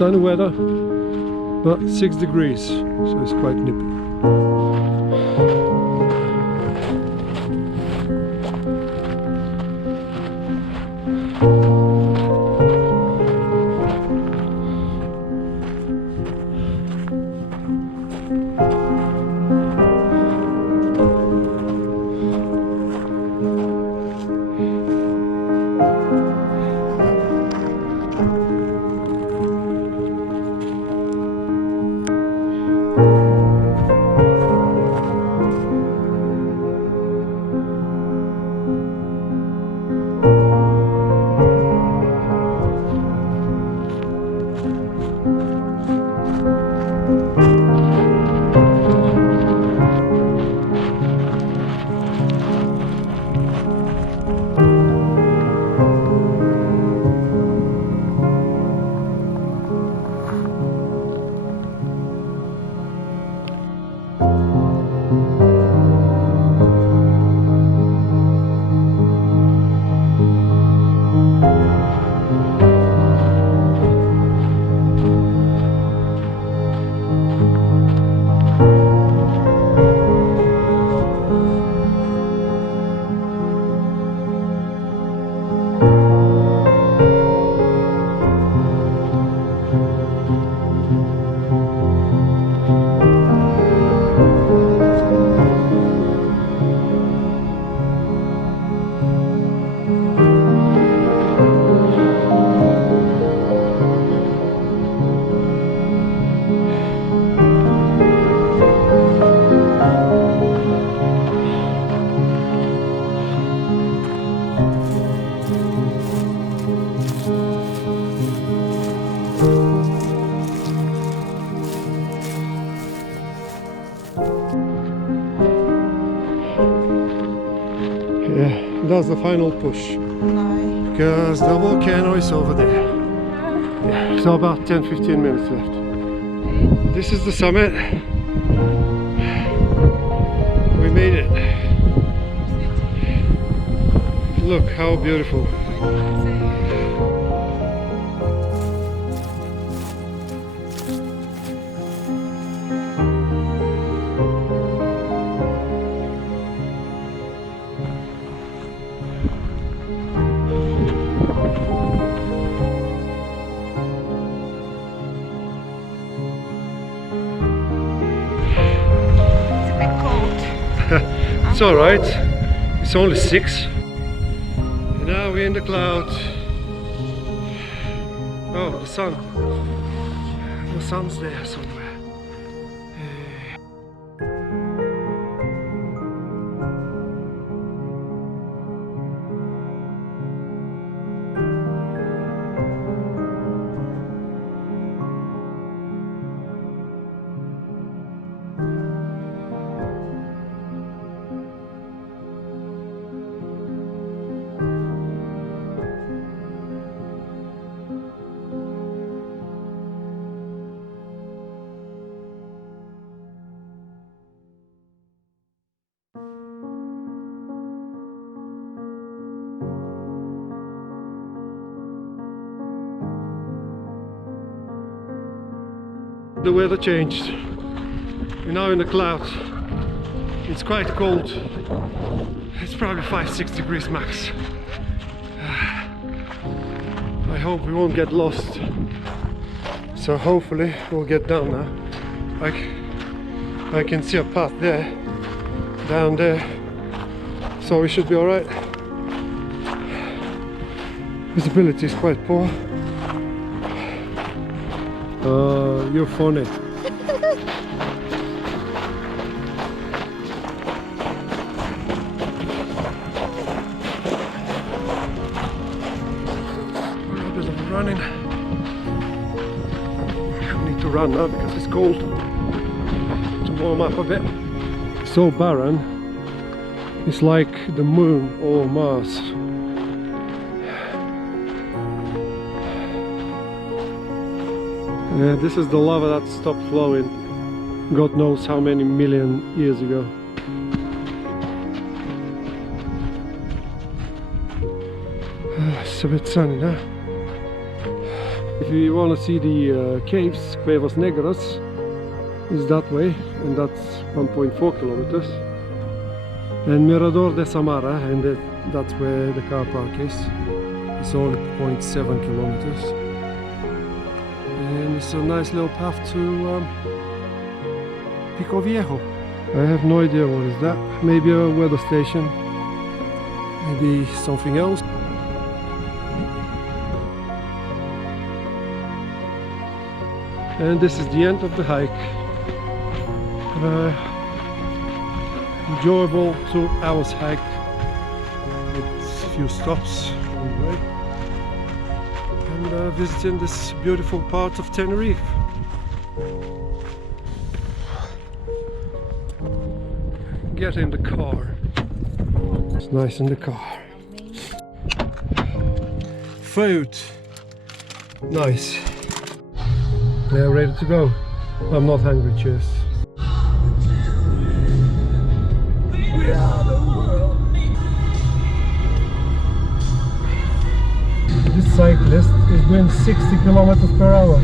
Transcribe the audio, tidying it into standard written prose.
sunny weather, but 6 degrees, so it's quite nippy. Yeah, that's the final push. No. Because the volcano is over there. Yeah, so about 10-15 minutes left. This is the summit. We made it. Look how beautiful. It's alright, it's only 6. And now we're in the clouds. Oh, the sun. The sun's there somewhere. The weather changed. We're now in the clouds. It's quite cold. It's probably 5-6 degrees max. I hope we won't get lost. So hopefully we'll get down now. I can see a path there, down there. So we should be alright. Visibility is quite poor. You're funny. We're a bit of running. We need to run now because it's cold. To warm up a bit. So barren. It's like the moon or Mars. This is the lava that stopped flowing God knows how many million years ago. It's a bit sunny now. If you want to see the caves, Cuevas Negras is that way, and that's 1.4 kilometers. And Mirador de Samara, and that's where the car park is. It's only 0.7 kilometers. And it's a nice little path to Pico Viejo. I have no idea what is that. Maybe a weather station. Maybe something else. And this is the end of the hike. Enjoyable 2 hours hike with a few stops on the way. And visiting this beautiful part of Tenerife. Get in the car. It's nice in the car. Food. Nice. Yeah, ready to go. I'm not hungry, cheers. This cyclist is doing 60 kilometers per hour.